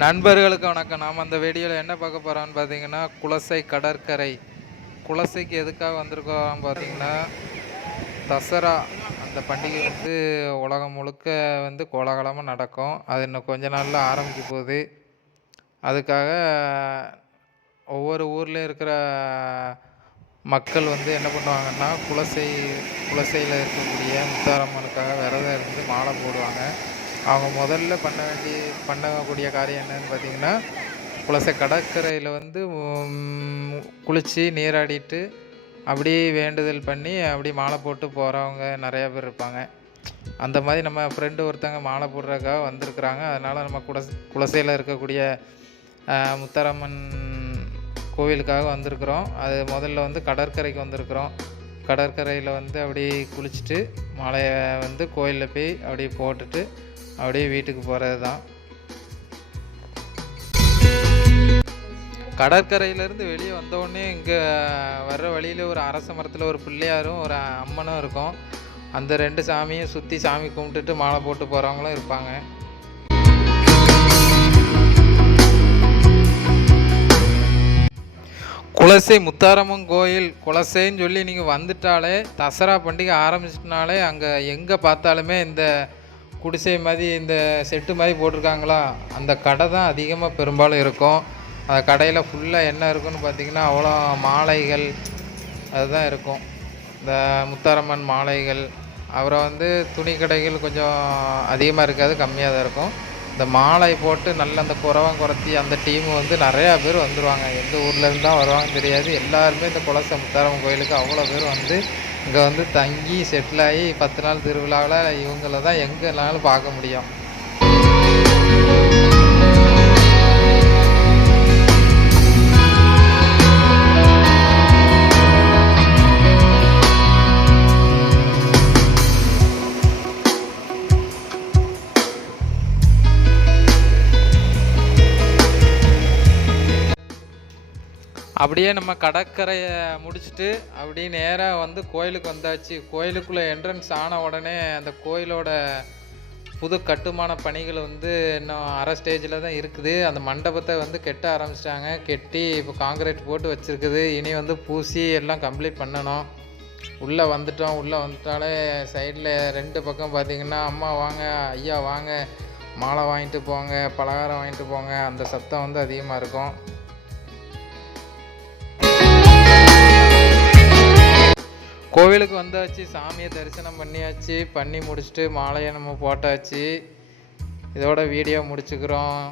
நண்பர்களுக்கு வணக்கம். நாம் அந்த வீடியோவில் என்ன பார்க்க போகிறோம்னு பார்த்தீங்கன்னா குலசை கடற்கரை. குலசைக்கு எதுக்காக வந்திருக்கோம் பார்த்தீங்கன்னா தசரா அந்த பண்டிகை வந்து உலகம் முழுக்க வந்து கோலாகலமாக நடக்கும். அது இன்னும் கொஞ்ச நாளில் ஆரம்பிக்க போகுது. அதுக்காக ஒவ்வொரு ஊர்லேயும் இருக்கிற மக்கள் வந்து என்ன பண்ணுவாங்கன்னா குலசை குலசையில் இருக்கக்கூடிய முத்தாரம்மனுக்காக விரதம் இருந்து மாலை போடுவாங்க. அவங்க முதல்ல பண்ண வேண்டிய பண்ணக்கூடிய காரியம் என்னன்னு பார்த்தீங்கன்னா குலசை கடற்கரையில் வந்து குளித்து நீராடிட்டு அப்படியே வேண்டுதல் பண்ணி அப்படியே மாலை போட்டு போகிறவங்க நிறையா பேர் இருப்பாங்க. அந்த மாதிரி நம்ம ஃப்ரெண்டு ஒருத்தங்க மாலை போடுறதுக்காக வந்திருக்குறாங்க. அதனால் நம்ம குலஸ் குலசையில் இருக்கக்கூடிய ஆஹ், முத்தாரம்மன் கோவிலுக்காக வந்திருக்கிறோம். அது முதல்ல வந்து கடற்கரைக்கு வந்திருக்கிறோம். கடற்கரையில் வந்து அப்படியே குளிச்சுட்டு மாலையை வந்து கோயிலில் போய் அப்படியே போட்டுட்டு அப்படியே வீட்டுக்கு போகிறது தான் கடற்கரையிலேருந்து வெளியே வந்தோடனே இங்கே வர்ற வழியில் ஒரு அரச மரத்தில் ஒரு பிள்ளையாரும் ஒரு அம்மனும் இருக்கும். அந்த ரெண்டு சாமியும் சுற்றி சாமி கும்பிட்டுட்டு மாலை போட்டு போகிறவங்களும் இருப்பாங்க. குலசை முத்தாரம்மன் கோயில் குலசைன்னு சொல்லி நீங்கள் வந்துட்டாலே தசரா பண்டிகை ஆரம்பிச்சிட்டனாலே அங்கே எங்கே பார்த்தாலுமே இந்த குடிசை மாதிரி இந்த செட்டு மாதிரி போட்டிருக்காங்களா? அந்த கடை தான் அதிகமாக பெரும்பாலும் இருக்கும். அந்த கடையில் ஃபுல்லாக என்ன இருக்குன்னு பார்த்தீங்கன்னா அவ்வளோ மாலைகள் அதுதான் இருக்கும். இந்த முத்தாரம்மன் மாலைகள். அப்புறம் வந்து துணி கடைகள் கொஞ்சம் அதிகமாக இருக்காது கம்மியாக தான் இருக்கும். இந்த மாலை போட்டு நல்ல அந்த குறவன் குறத்தி அந்த டீம் வந்து நிறையா பேர் வந்துடுவாங்க எந்த ஊர்லேருந்து தான் வருவாங்கன்னு தெரியாது. எல்லாருமே இந்த குலசை முத்தாரம் கோயிலுக்கு அவ்வளோ பேர் வந்து இங்கே வந்து தங்கி செட்டில் ஆகி பத்து நாள் திருவிழாவில் இவங்கள தான் எங்கேனாலும் பார்க்க முடியும். அப்படியே நம்ம கடற்கரையை முடிச்சுட்டு அப்படியே நேராக வந்து கோயிலுக்கு வந்தாச்சு. கோயிலுக்குள்ளே என்ட்ரன்ஸ் ஆன உடனே அந்த கோயிலோட புது கட்டுமான பணிகள் வந்து இன்னும் அரை ஸ்டேஜில் தான் இருக்குது. அந்த மண்டபத்தை வந்து கெட்ட ஆரம்பிச்சிட்டாங்க. கெட்டி இப்போ காங்கிரீட் போட்டு வச்சுருக்குது. இனி வந்து பூசி எல்லாம் கம்ப்ளீட் பண்ணணும். உள்ளே வந்துட்டோம். உள்ளே வந்துட்டாலே சைடில் ரெண்டு பக்கம் பார்த்திங்கன்னா அம்மா வாங்க ஐயா வாங்க மாலை வாங்கிட்டு போங்க பலகாரம் வாங்கிட்டு போங்க. அந்த சத்தம் வந்து அதிகமாக இருக்கும். கோவிலுக்கு வந்தாச்சு சாமியை தரிசனம் பண்ணியாச்சு பண்ணி முடிச்சுட்டு மாலையை நம்ம போட்டாச்சு. இதோட வீடியோ முடிச்சுக்கிறோம்.